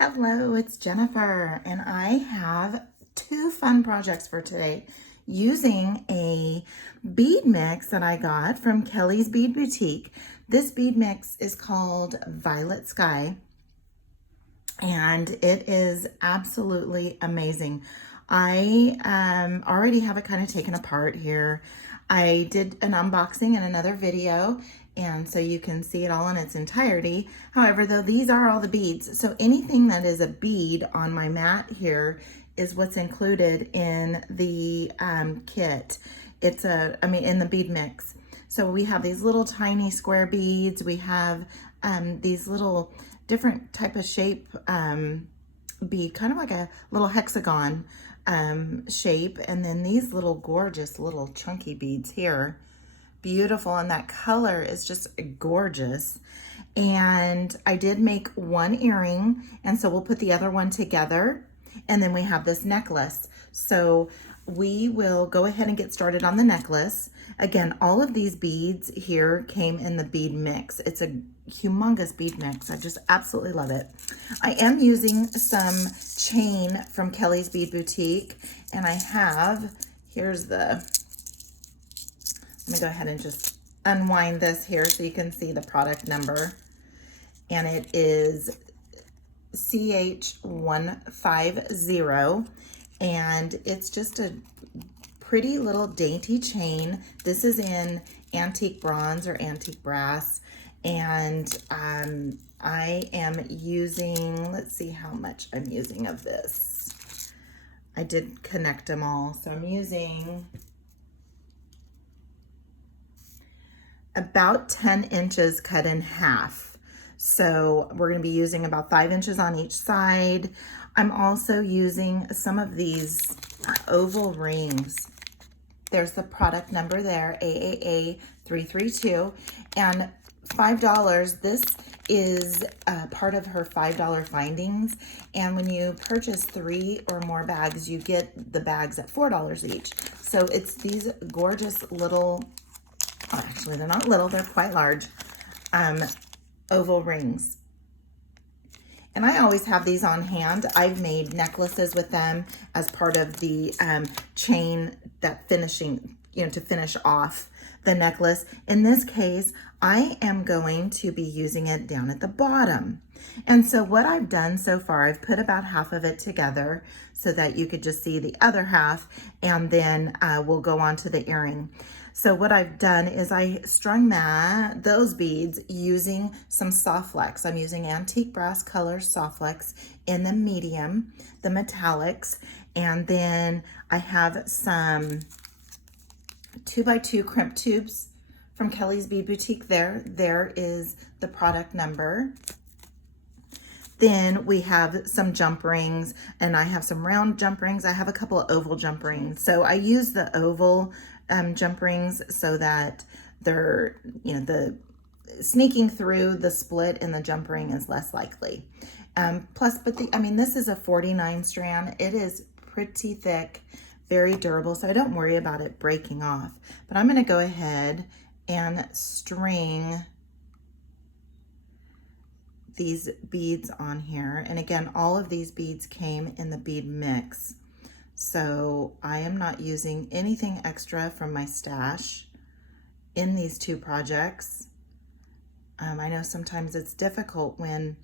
Hello, it's Jennifer, and I have two fun projects for today using a bead mix that I got from Kellie's Bead Boutique. This bead mix is called Violet Sky, and it is absolutely amazing. I already have it kind of taken apart here. I did an unboxing in another video, and so you can see it all in its entirety. However, though, these are all the beads. So anything that is a bead on my mat here is what's included in the kit. In the bead mix. So we have these little tiny square beads. We have these little different type of shape bead, kind of like a little hexagon shape. And then these little gorgeous little chunky beads here. Beautiful, and that color is just gorgeous. And I did make one earring, and so we'll put the other one together. And then we have this necklace. So we will go ahead and get started on the necklace. Again, all of these beads here came in the bead mix. It's a humongous bead mix. I just absolutely love it. I am using some chain from Kellie's Bead Boutique, and I have, let me go ahead and just unwind this here so you can see the product number. And it is CH150, and it's just a pretty little dainty chain. This is in antique bronze or antique brass, and I am using, let's see how much I'm using of this. I did connect them all, so I'm using about 10 inches cut in half. So we're going to be using about 5 inches on each side. I'm also using some of these oval rings. There's the product number there, AAA 332, and $5. This is part of her $5 findings. And when you purchase 3 or more bags, you get the bags at $4 each. So it's these gorgeous little, actually they're not little, they're quite large, oval rings. And I always have these on hand. I've made necklaces with them as part of the chain that finishing, to finish off the necklace. In this case, I am going to be using it down at the bottom. And so what I've done so far, I've put about half of it together so that you could just see the other half, and then we'll go on to the earring. So what I've done is I strung those beads using some soft flex. I'm using antique brass color soft flex in the medium, the metallics, and then I have some 2x2 crimp tubes from Kellie's Bead Boutique. There is the product number. Then we have some jump rings, and I have some round jump rings. I have a couple of oval jump rings. So I use the oval jump rings so that they're, the sneaking through the split in the jump ring is less likely. This is a 49 strand. It is pretty thick, very durable, so I don't worry about it breaking off. But I'm going to go ahead and string these beads on here. And again, all of these beads came in the bead mix. So I am not using anything extra from my stash in these two projects. I know sometimes it's difficult when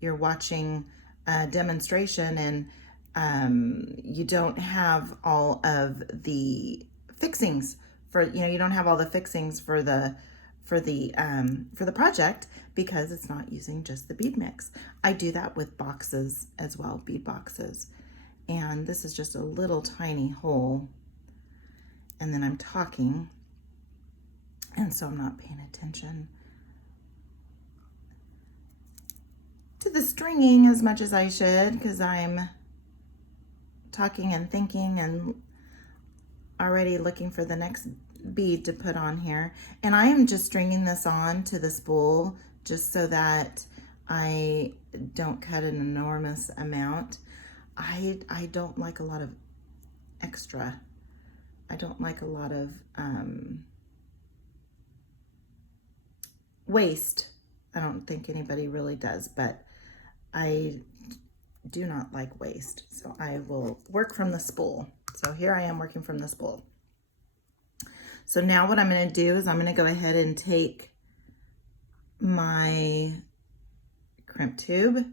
you're watching a demonstration and you don't have all of the fixings for, you don't have all the fixings for the project, because it's not using just the bead mix. I do that with boxes as well, bead boxes. And this is just a little tiny hole, and then I'm talking, and so I'm not paying attention to the stringing as much as I should, because I'm talking and thinking and already looking for the next bead to put on here. And I am just stringing this on to the spool just so that I don't cut an enormous amount. I don't like a lot of extra. I don't like a lot of waste. I don't think anybody really does, but I do not like waste. So I will work from the spool. So here I am working from the spool. So now what I'm going to do is I'm going to go ahead and take my crimp tube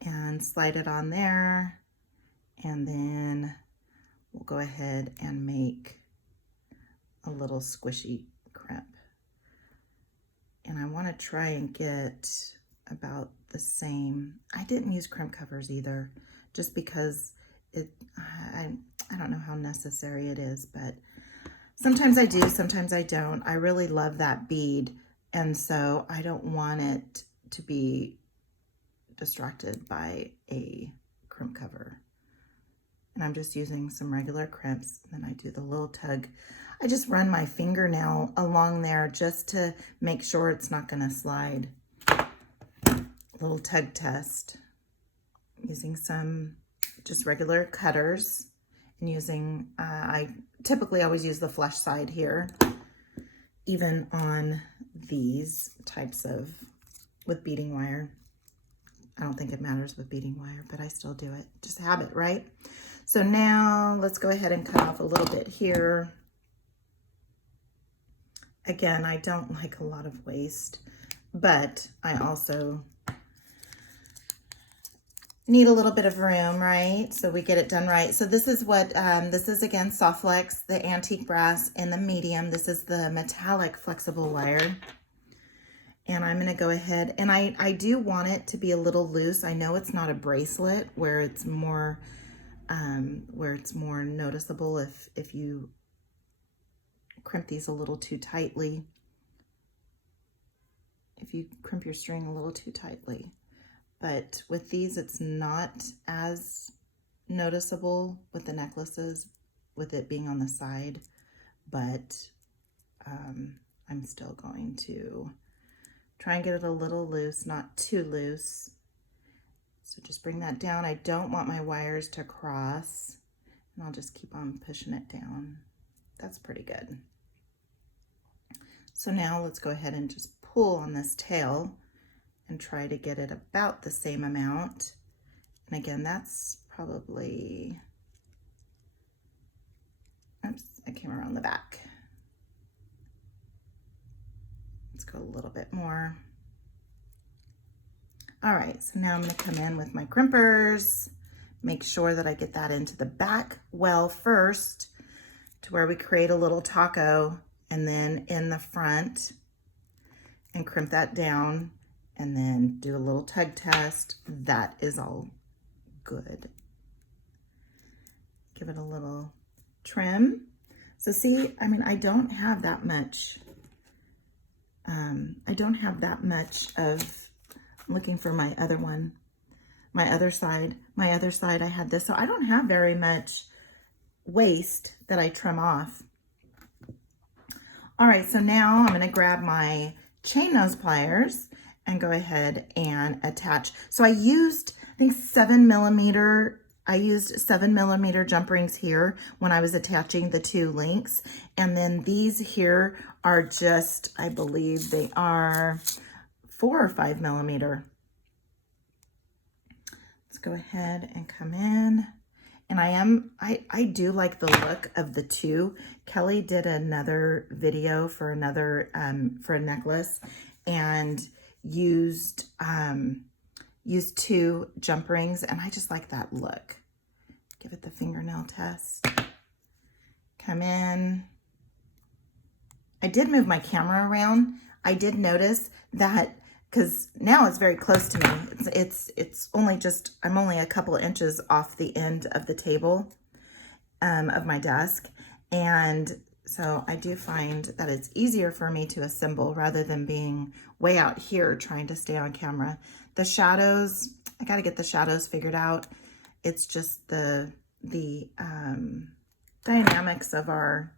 and slide it on there, and then we'll go ahead and make a little squishy crimp. And I want to try and get about the same. I didn't use crimp covers either, just because I don't know how necessary it is, but sometimes I do, sometimes I don't. I really love that bead, and so I don't want it to be distracted by a crimp cover. And I'm just using some regular crimps, and then I do the little tug. I just run my fingernail along there just to make sure it's not going to slide. Little tug test. Using some just regular cutters, and using, I typically always use the flush side here, even on these types of, with beading wire. I don't think it matters with beading wire, but I still do it. Just habit, right? So now let's go ahead and cut off a little bit here. Again, I don't like a lot of waste, but I also need a little bit of room, right? So we get it done right. So this is what, this is again, Soft Flex, the antique brass in the medium. This is the metallic flexible wire. And I'm gonna go ahead, and I do want it to be a little loose. I know it's not a bracelet where it's more noticeable if you crimp these a little too tightly. If you crimp your string a little too tightly. But with these, it's not as noticeable with the necklaces, with it being on the side, but I'm still going to try and get it a little loose, not too loose. So just bring that down. I don't want my wires to cross, and I'll just keep on pushing it down. That's pretty good. So now let's go ahead and just pull on this tail and try to get it about the same amount. And again, that's probably, oops, I came around the back. Let's go a little bit more. All right, so now I'm gonna come in with my crimpers, make sure that I get that into the back well first, to where we create a little taco, and then in the front, and crimp that down, and then do a little tug test. That is all good. Give it a little trim. So see, I mean, I don't have that much, of, I'm looking for my other one, my other side I had this, so I don't have very much waste that I trim off. All right, so now I'm gonna grab my chain nose pliers and go ahead and attach. So I used, I think 7mm, I used 7mm jump rings here when I was attaching the two links. And then these here are just, I believe they are 4 or 5mm. Let's go ahead and come in. And I do like the look of the two. Kelly did another video for another, for a necklace, and used two jump rings, and I just like that look. Give it the fingernail test. Come in. I did move my camera around. I did notice that, because now it's very close to me. It's only just, I'm only a couple of inches off the end of the table of my desk. And so I do find that it's easier for me to assemble rather than being way out here trying to stay on camera. The shadows, I got to get the shadows figured out. It's just the dynamics of our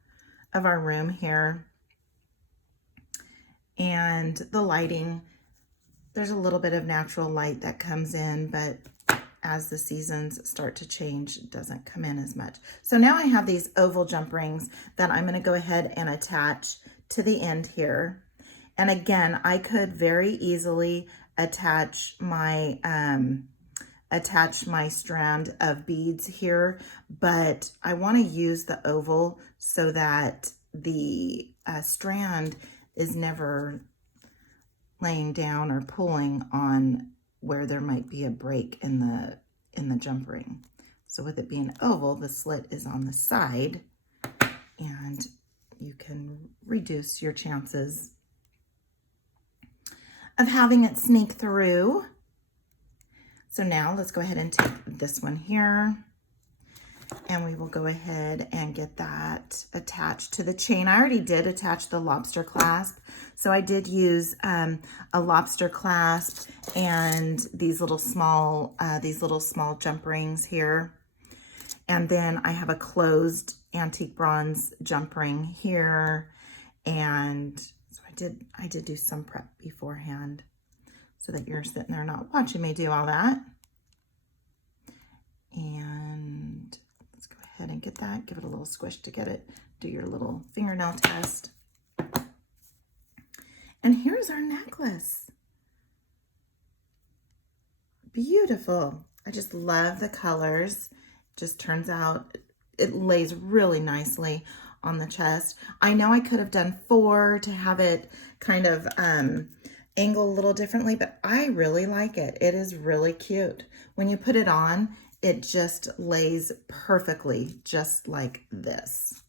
room here, and the lighting. There's a little bit of natural light that comes in, but as the seasons start to change, it doesn't come in as much. So now I have these oval jump rings that I'm going to go ahead and attach to the end here. And again, I could very easily attach my attach my strand of beads here, but I want to use the oval so that the strand is never laying down or pulling on where there might be a break in the jump ring. So with it being oval, the slit is on the side, and you can reduce your chances of having it sneak through. So now let's go ahead and take this one here, and we will go ahead and get that attached to the chain. I already did attach the lobster clasp. So I did use a lobster clasp and these little small jump rings here. And then I have a closed antique bronze jump ring here. And so I did do some prep beforehand so that you're sitting there not watching me do all that. And let's go ahead and get that, give it a little squish to get it, do your little fingernail test. And here's our necklace. Beautiful. I just love the colors. Just turns out it lays really nicely on the chest. I know I could have done 4 to have it kind of angle a little differently, but I really like it. It is really cute. When you put it on, it just lays perfectly, just like this.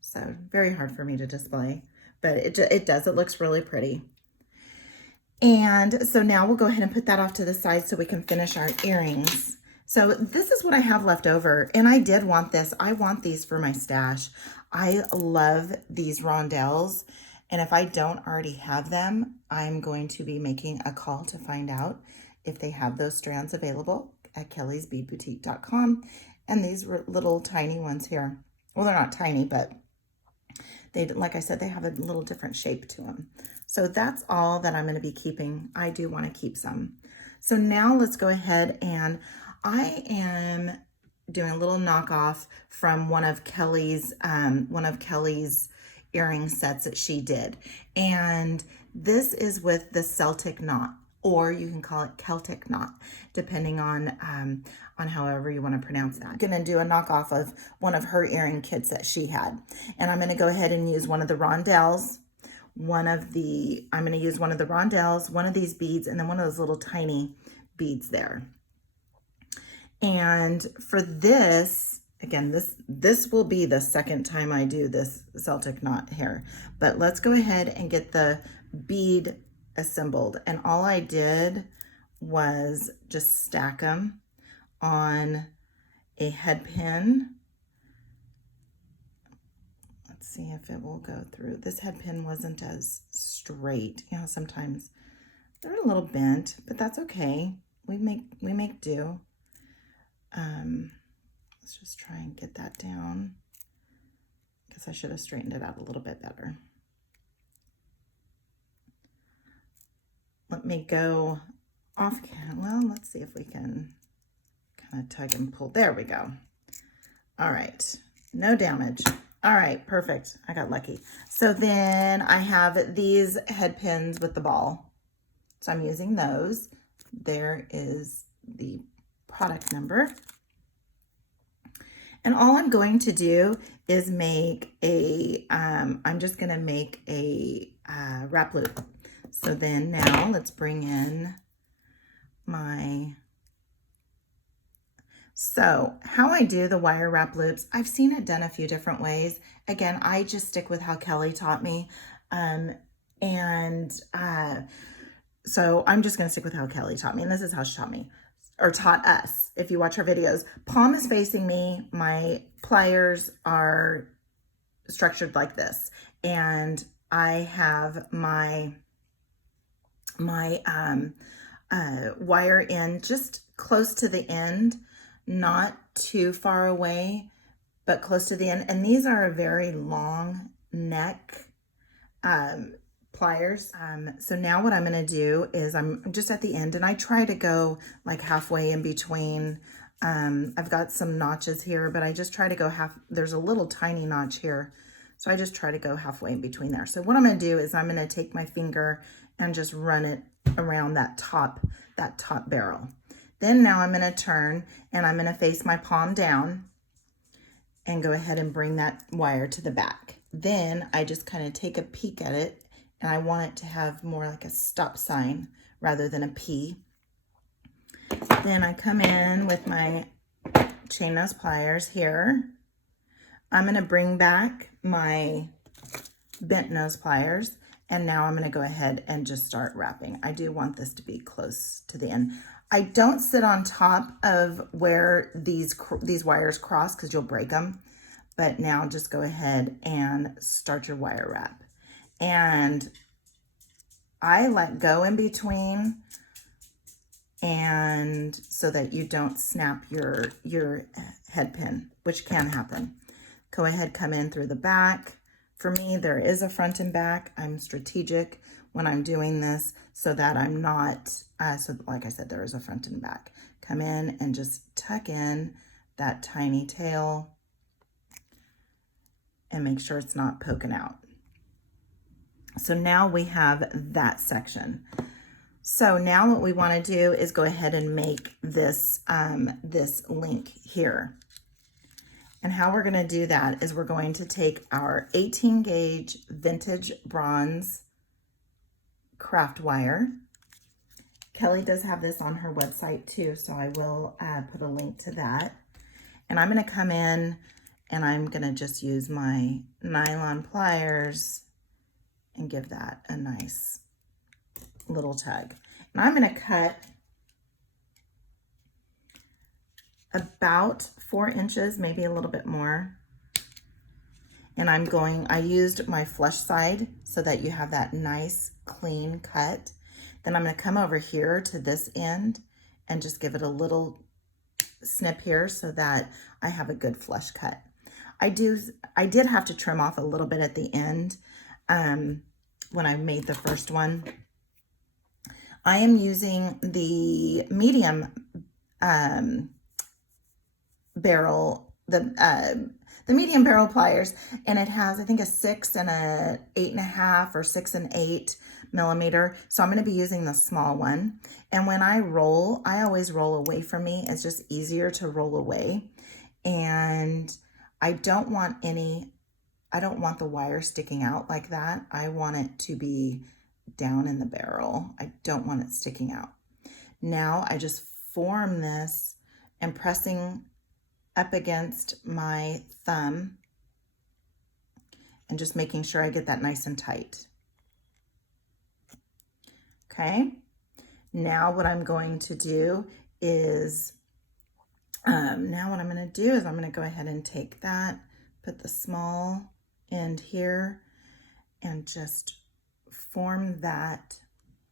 So very hard for me to display, but it does. It looks really pretty. And so now we'll go ahead and put that off to the side so we can finish our earrings. So this is what I have left over, and I did want this. I want these for my stash. I love these rondelles, and if I don't already have them, I'm going to be making a call to find out if they have those strands available at kelliesbeadboutique.com. And these little tiny ones here, well, they're not tiny, but they, like I said, they have a little different shape to them. So that's all that I'm going to be keeping. I do want to keep some. So now let's go ahead, and I am doing a little knockoff from one of Kellie's earring sets that she did. And this is with the Celtic knot, or you can call it Celtic knot, depending on however you want to pronounce that. I'm going to do a knockoff of one of her earring kits that she had. And I'm going to go ahead and use one of the rondelles, one of these beads, and then one of those little tiny beads there. And for this, again, this will be the second time I do this Celtic knot here, but let's go ahead and get the bead assembled. And all I did was just stack them on a head pin. Let's see if it will go through. This head pin wasn't as straight. You know, sometimes they're a little bent, but that's okay. We make do. Let's just try and get that down, because I should have straightened it out a little bit better. Let me go off camera. Well, let's see if we can kind of tug and pull. There we go. All right, no damage. All right, perfect. I got lucky. So then I have these head pins with the ball. So I'm using those. There is the product number. And all I'm going to do is make a, I'm just going to make a wrap loop. So then now let's bring in my, so how I do the wire wrap loops, I've seen it done a few different ways. Again, I just stick with how Kellie taught me. So I'm just going to stick with how Kellie taught me. And this is how she taught me, or taught us. If you watch her videos, palm is facing me. My pliers are structured like this. And I have my wire in just close to the end, not too far away, but close to the end. And these are a very long neck pliers. So now what I'm going to do is I'm just at the end, and I try to go like halfway in between. I've got some notches here, but I just try to go there's a little tiny notch here. So I just try to go halfway in between there. So what I'm going to do is I'm going to take my finger and just run it around that top barrel. Then now I'm going to turn and I'm going to face my palm down and go ahead and bring that wire to the back. Then I just kind of take a peek at it, and I want it to have more like a stop sign rather than a P. Then I come in with my chain nose pliers here. I'm going to bring back my bent nose pliers, and now I'm going to go ahead and just start wrapping. I do want this to be close to the end. I don't sit on top of where these wires cross because you'll break them. But now just go ahead and start your wire wrap. And I let go in between, and so that you don't snap your head pin, which can happen. Go ahead, come in through the back. For me, there is a front and back. I'm strategic when I'm doing this so that I'm not, so like I said, there is a front and back. Come in and just tuck in that tiny tail and make sure it's not poking out. So now we have that section. So now what we want to do is go ahead and make this, this link here. And how we're going to do that is we're going to take our 18 gauge vintage bronze craft wire. Kelly does have this on her website too, so I will put a link to that. And I'm going to come in and I'm going to just use my nylon pliers and give that a nice little tug. And I'm going to cut about 4 inches, maybe a little bit more. And I used my flush side so that you have that nice clean cut. Then I'm going to come over here to this end and just give it a little snip here so that I have a good flush cut. I did have to trim off a little bit at the end when I made the first one. I am using the medium barrel, the medium barrel pliers, and it has, I think, a 6 and a 8.5 or 6 and 8 millimeter. So I'm going to be using the small one. And when I roll, I always roll away from me. It's just easier to roll away. And I don't want the wire sticking out like that. I want it to be down in the barrel. I don't want it sticking out. Now I just form this and pressing up against my thumb and just making sure I get that nice and tight. Okay. Now what I'm going to do is, I'm going to go ahead and take that, put the small end here, and just form that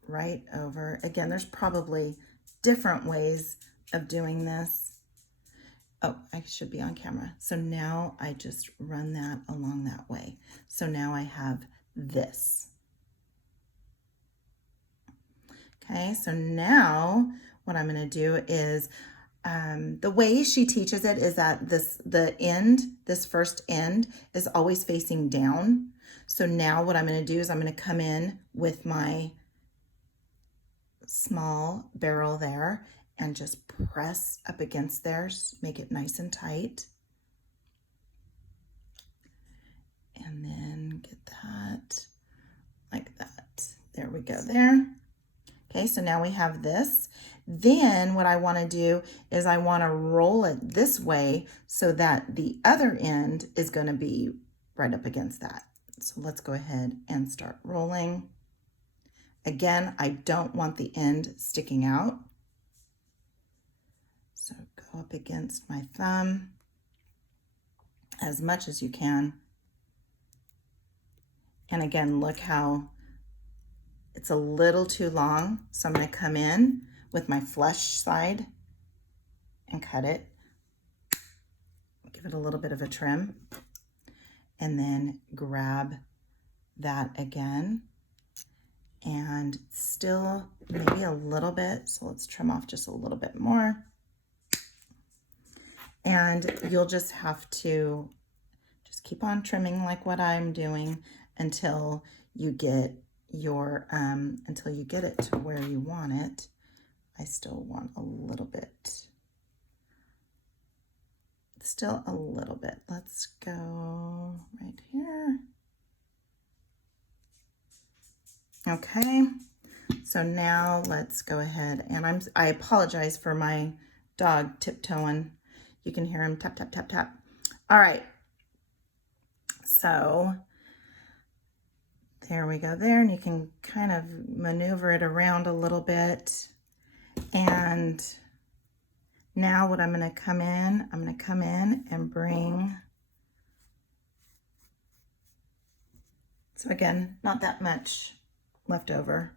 right over. Again, there's probably different ways of doing this. Oh, I should be on camera. So now I just run that along that way. So now I have this. Okay, so now what I'm going to do is, the way she teaches it is that this first end is always facing down. So now what I'm going to do is I'm going to come in with my small barrel there and just press up against there, make it nice and tight. And then get that like that. There we go there. Okay, so now we have this. Then what I want to do is I want to roll it this way so that the other end is going to be right up against that. So let's go ahead and start rolling. Again, I don't want the end sticking out. So go up against my thumb as much as you can. And again, look how it's a little too long. So I'm going to come in with my flush side and cut it. Give it a little bit of a trim. And then grab that again. And still maybe a little bit. So let's trim off just a little bit more. And you'll just have to just keep on trimming like what I'm doing until you get, your, until you get it to where you want it. I still want a little bit. Still a little bit. Let's go right here. Okay, so now let's go ahead, and I apologize for my dog tiptoeing. You can hear him tap, tap, tap, tap. All right, so there we go there, and you can kind of maneuver it around a little bit. And now what I'm gonna come in and bring, so again, not that much left over.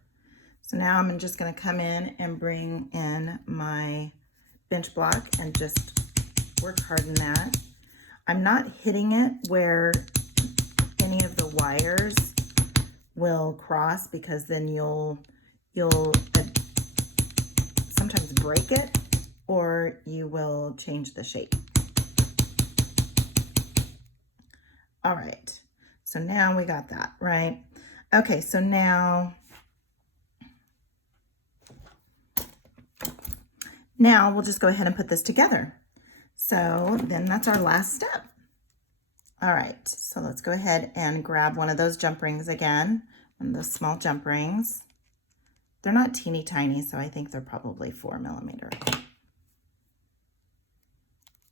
So now I'm just gonna come in and bring in my bench block and just work hard in that. I'm not hitting it where any of the wires will cross, because then you'll sometimes break it, or you will change the shape. All right, so now we got that, right? Okay, so now we'll just go ahead and put this together. So then that's our last step. All right, so let's go ahead and grab one of those jump rings again, one of those small jump rings. They're not teeny tiny, so I think they're probably 4 millimeter.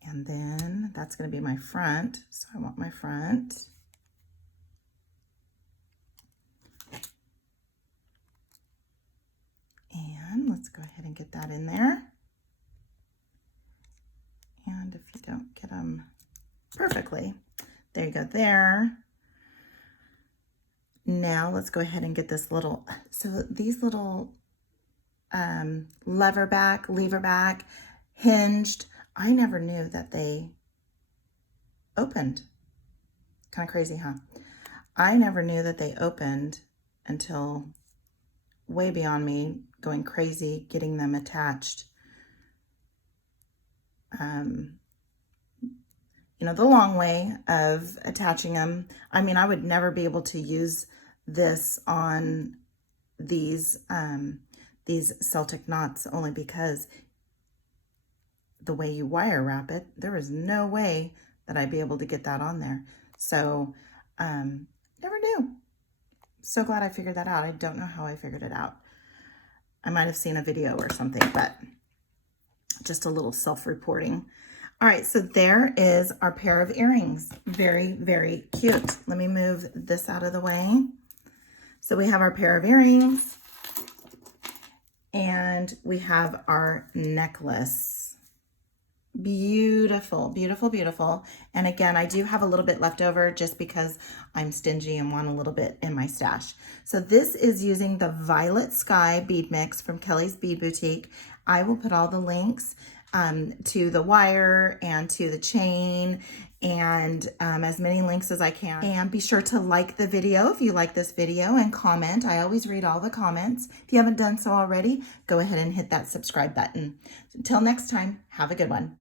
And then that's gonna be my front, so I want my front. And let's go ahead and get that in there. And if you don't get them perfectly, there you go there. Now let's go ahead and get this little, so these little lever back, hinged, I never knew that they opened. Kind of crazy, huh? I never knew that they opened until way beyond me, going crazy, getting them attached. You know, the long way of attaching them. I mean, I would never be able to use this on these Celtic knots, only because the way you wire wrap it, there is no way that I'd be able to get that on there. So, never knew. So glad I figured that out. I don't know how I figured it out. I might have seen a video or something, but just a little self-reporting. All right, so there is our pair of earrings. Very, very cute. Let me move this out of the way. So we have our pair of earrings, and we have our necklace. Beautiful, beautiful, beautiful. And again, I do have a little bit left over just because I'm stingy and want a little bit in my stash. So this is using the Violet Sky bead mix from Kellie's Bead Boutique. I will put all the links to the wire and to the chain, and as many links as I can. And be sure to like the video if you like this video, and comment. I always read all the comments. If you haven't done so already, go ahead and hit that subscribe button. Until next time, have a good one.